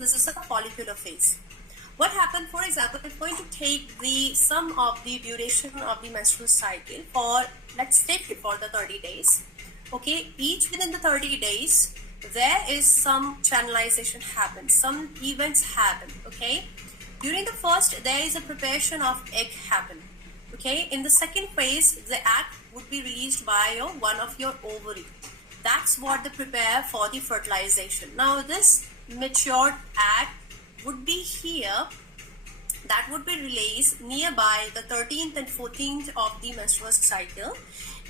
this is a follicular phase. What happened, for example, if going to take the sum of the duration of the menstrual cycle for, let's take it for the 30 days. Okay, each within the 30 days, there is some channelization happens, some events happen. Okay, during the first, there is a preparation of egg happen. Okay, in the second phase, the egg would be released by one of your ovary. That's what they prepare for the fertilization. Now, this matured egg would be here, that would be released nearby the 13th and 14th of the menstrual cycle,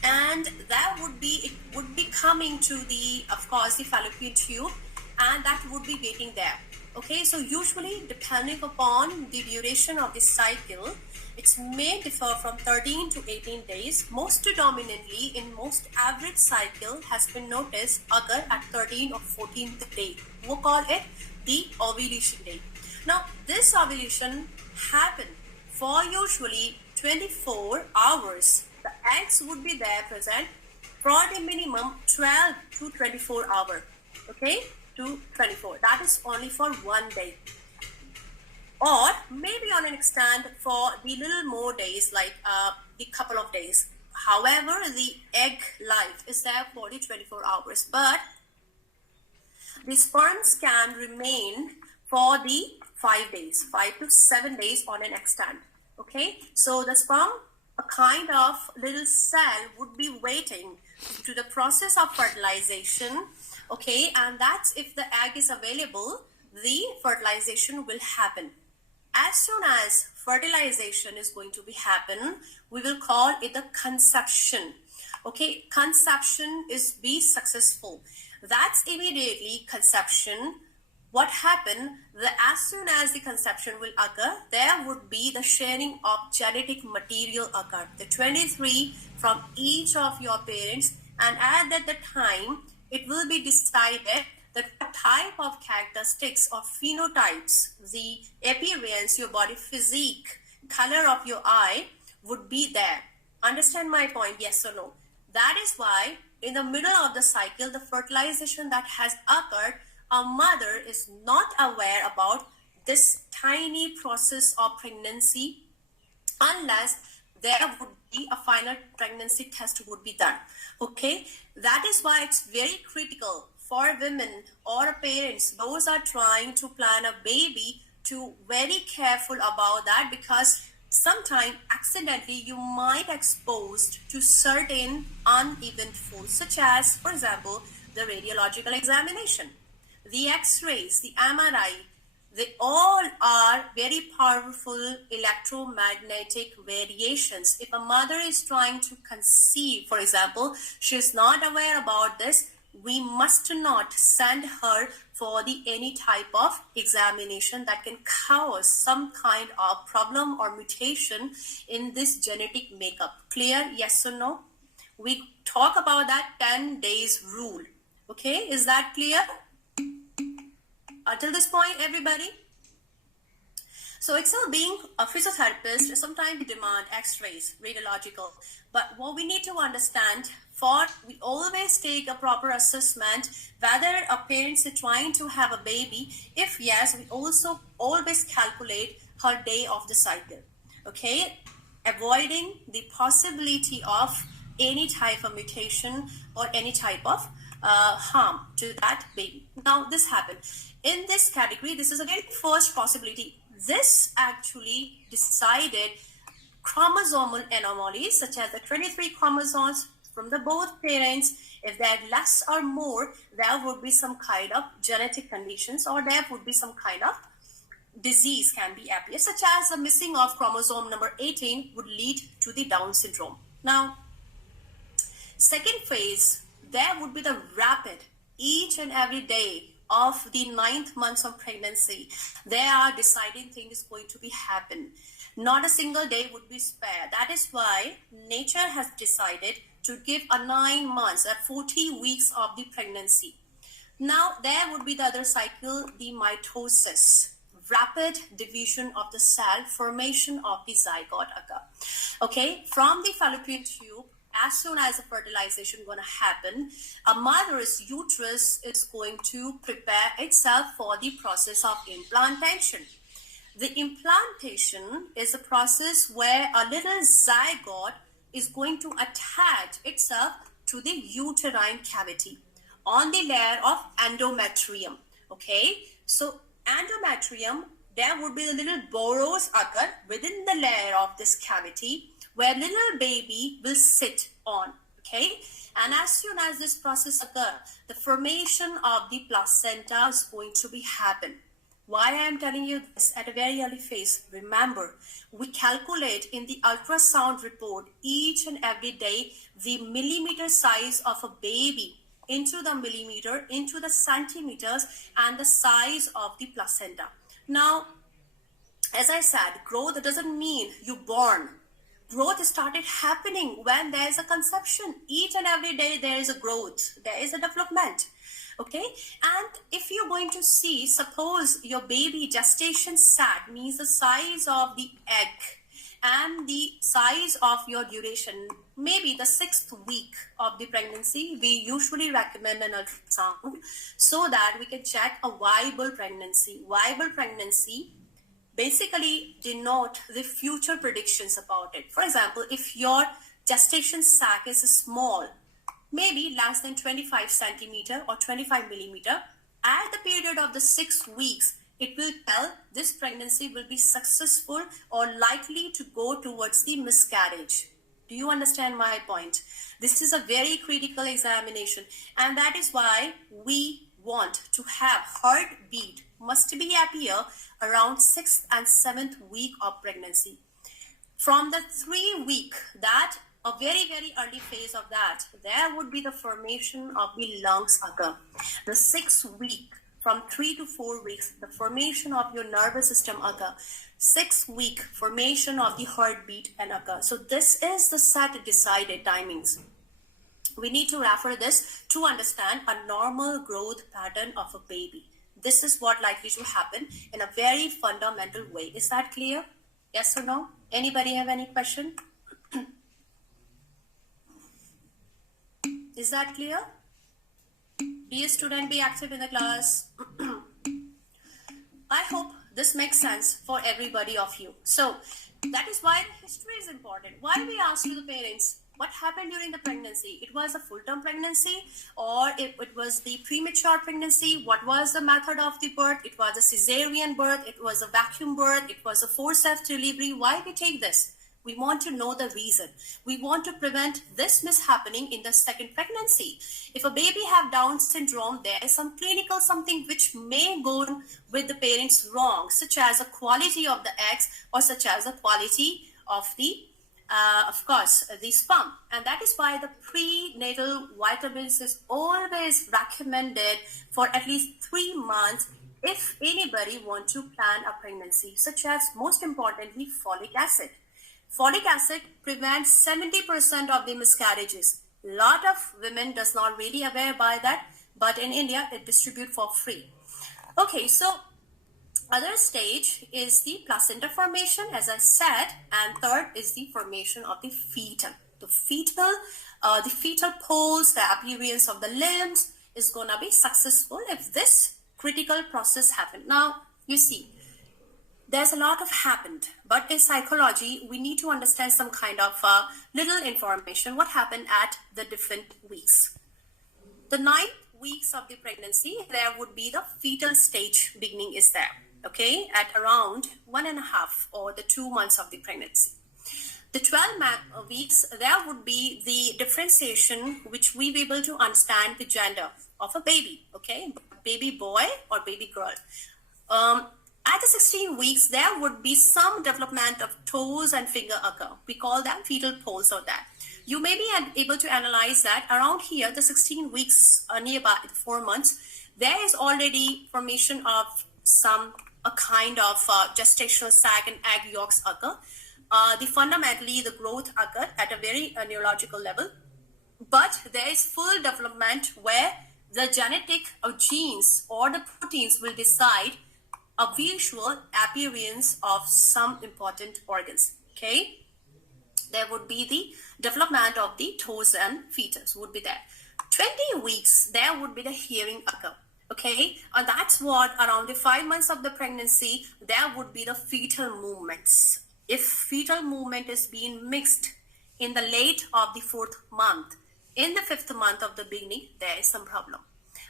and that would be, it would be coming to the, of course, the fallopian tube, and that would be waiting there. Okay, so usually depending upon the duration of the cycle, it may differ from 13 to 18 days. Most predominantly in most average cycle has been noticed occur at 13th or 14th day. We call it the ovulation day. Now, this ovulation happen for usually 24 hours. The eggs would be there present for the minimum 12 to 24 hours. Okay, to 24. That is only for one day. Or maybe on an extent for the little more days, like the couple of days. However, the egg life is there for the 24 hours. But the sperms can remain for the 5 days, 5 to 7 days on an extent. Okay, so the sperm, a kind of little cell, would be waiting to the process of fertilization. Okay, and that's if the egg is available, the fertilization will happen. As soon as fertilization is going to be happen, we will call it the conception. Okay, conception is be successful. That's immediately conception. What happened, as soon as the conception will occur, there would be the sharing of genetic material occur. The 23 from each of your parents, and at that time, it will be decided that what type of characteristics or phenotypes, the appearance, your body physique, color of your eye would be there. Understand my point, yes or no? That is why in the middle of the cycle, the fertilization that has occurred, a mother is not aware about this tiny process of pregnancy unless there would be a final pregnancy test would be done. Okay, that is why it's very critical for women or parents, those are trying to plan a baby, to very careful about that, because sometimes accidentally you might exposed to certain uneventful, such as, for example, the radiological examination, the x-rays, the MRI. They all are very powerful electromagnetic variations. If a mother is trying to conceive, for example, she is not aware about this, we must not send her for any type of examination that can cause some kind of problem or mutation in this genetic makeup. Clear? Yes or no? We talk about that 10 days rule. Okay, is that clear? Until this point, everybody? So itself, being a physiotherapist, sometimes demand x-rays, radiological. But what we need to understand, we always take a proper assessment whether a parent is trying to have a baby. If yes, we also always calculate her day of the cycle. Okay, avoiding the possibility of any type of mutation or any type of harm to that baby. Now, this happened. In this category, this is again first possibility. This actually decided chromosomal anomalies, such as the 23 chromosomes from the both parents. If they are less or more, there would be some kind of genetic conditions, or there would be some kind of disease can be appear, such as the missing of chromosome number 18 would lead to the Down syndrome. Now, second phase, there would be the rapid, each and every day of the 9th months of pregnancy, there are deciding things going to be happen. Not a single day would be spared. That is why nature has decided to give a 9 months, 40 weeks of the pregnancy. Now, there would be the other cycle, the mitosis, rapid division of the cell, formation of the zygote occur. Okay, from the fallopian tube, as soon as the fertilization going to happen, a mother's uterus is going to prepare itself for the process of implantation. The implantation is a process where a little zygote is going to attach itself to the uterine cavity on the layer of endometrium. Okay, so endometrium, there would be the little burrows occur within the layer of this cavity where little baby will sit on. Okay, and as soon as this process occurs, the formation of the placenta is going to be happen. Why I am telling you this at a very early phase? Remember, we calculate in the ultrasound report each and every day the millimeter size of a baby into the millimeter, into the centimeters, and the size of the placenta. Now, as I said, growth doesn't mean you born. Growth started happening when there is a conception. Each and every day there is a growth, there is a development. Okay, and if you're going to see, suppose your baby gestation sac means the size of the egg and the size of your duration, maybe the 6th week of the pregnancy, we usually recommend an ultrasound so that we can check a viable pregnancy. Viable pregnancy basically denote the future predictions about it. For example, if your gestation sac is small, maybe less than 25 centimeter or 25 millimeter, at the period of the 6 weeks, it will tell this pregnancy will be successful or likely to go towards the miscarriage. Do you understand my point? This is a very critical examination, and that is why we want to have heartbeat must be appear around 6th and 7th week of pregnancy. From the 3 week, that a very, very early phase of that, there would be the formation of the lungs occur. The 6th week, from 3 to 4 weeks, the formation of your nervous system occur. 6th week, formation of the heartbeat and occur. So this is the set decided timings. We need to refer this to understand a normal growth pattern of a baby. This is what likely to happen in a very fundamental way. Is that clear? Yes or no? Anybody have any question? Is that clear? Be a student, be active in the class. I hope this makes sense for everybody of you. So that is why the history is important. Why we ask to the parents, what happened during the pregnancy? It was a full-term pregnancy or it was the premature pregnancy? What was the method of the birth? It was a cesarean birth. It was a vacuum birth. It was a forceps delivery. Why we take this? We want to know the reason. We want to prevent this mishappening in the second pregnancy. If a baby have Down syndrome, there is some clinical something which may go with the parents wrong, such as the quality of the eggs or such as the quality of the, of course, the sperm. And that is why the prenatal vitamins is always recommended for at least 3 months if anybody want to plan a pregnancy, such as most importantly, folic acid. Folic acid prevents 70% of the miscarriages. A lot of women does not really aware by that, but in India, it distribute for free. Okay, so other stage is the placenta formation, as I said, and third is the formation of the fetal. The fetal pulse, the appearance of the limbs is gonna be successful if this critical process happen. Now, you see, there's a lot of happened, but in psychology, we need to understand some kind of little information, what happened at the different weeks. The 9th weeks of the pregnancy, there would be the fetal stage beginning is there, okay, at around 1.5 or the 2 months of the pregnancy. The 12 weeks, there would be the differentiation, which we be able to understand the gender of a baby, okay, baby boy or baby girl. At the 16 weeks, there would be some development of toes and finger occur. We call them fetal pulse or that. You may be able to analyze that around here, the 16 weeks, nearby 4 months, there is already formation of a kind of gestational sac and egg yolks occur. Fundamentally, the growth occurred at a very neurological level, but there is full development where the genetic or genes or the proteins will decide a visual appearance of some important organs, okay? there would be the development of the toes and fetus would be there. 20 weeks, there would be the hearing occur. Okay, and that's what around the 5 months of the pregnancy, there would be the fetal movements. If fetal movement is being mixed in the late of the 4th month, in the 5th month of the beginning, there is some problem.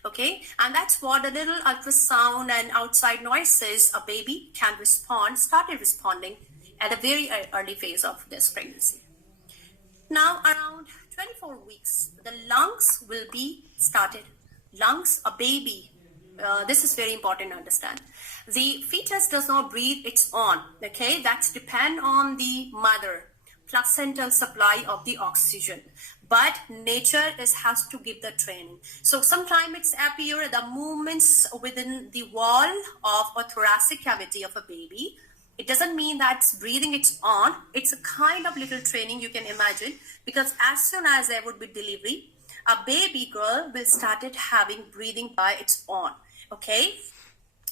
Okay, and that's what the little ultrasound and outside noises a baby can started responding at a very early phase of this pregnancy. Now around 24 weeks, the lungs will be started. Lungs, a baby, this is very important to understand. The fetus does not breathe its own, okay? That's depend on the mother, placental supply of the oxygen. But nature has to give the training. So sometimes it's appear the movements within the wall of a thoracic cavity of a baby. It doesn't mean that's breathing its own. It's a kind of little training you can imagine, because as soon as there would be delivery, a baby girl will started having breathing by its own. Okay,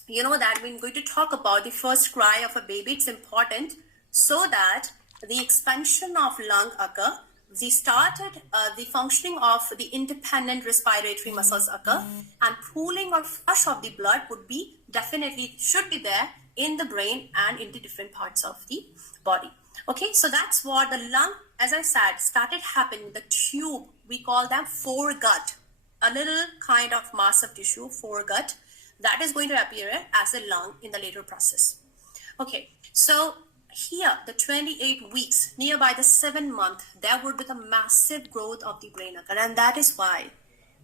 you know that we're going to talk about the first cry of a baby. It's important so that the expansion of lung occur, the functioning of the independent respiratory muscles occur, and pooling or flush of the blood would be definitely should be there in the brain and in the different parts of the body. Okay, so that's what the lung, as I said, started happening. The tube, we call them foregut, a little kind of mass of tissue, foregut, that is going to appear as a lung in the later process. Okay, so here, the 28 weeks, nearby the 7th month, there would be the massive growth of the brain occur. And that is why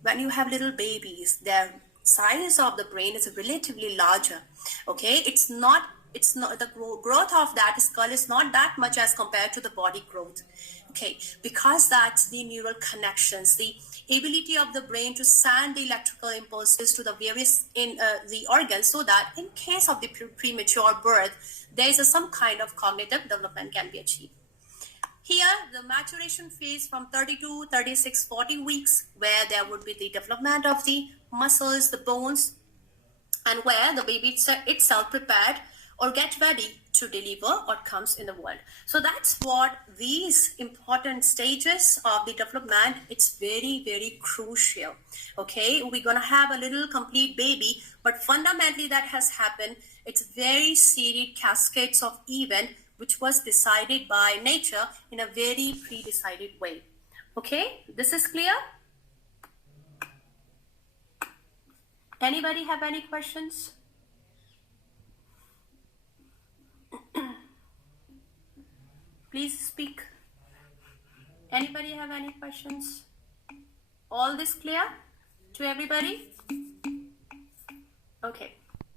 when you have little babies, their size of the brain is relatively larger. Okay, it's not the growth of that skull is not that much as compared to the body growth. Okay, because that's the neural connections, the ability of the brain to send the electrical impulses to the various the organs, so that in case of the premature birth, there is some kind of cognitive development can be achieved. Here, the maturation phase from 32, 36, 40 weeks, where there would be the development of the muscles, the bones, and where the baby itself prepared or get ready to deliver what comes in the world. So that's what these important stages of the development, it's very, very crucial. Okay, we're going to have a little complete baby, but fundamentally that has happened. It's very seried cascades of event which was decided by nature in a very pre-decided way. Okay, this is clear? Anybody have any questions? Please speak. Anybody have any questions? All this clear to everybody? Okay.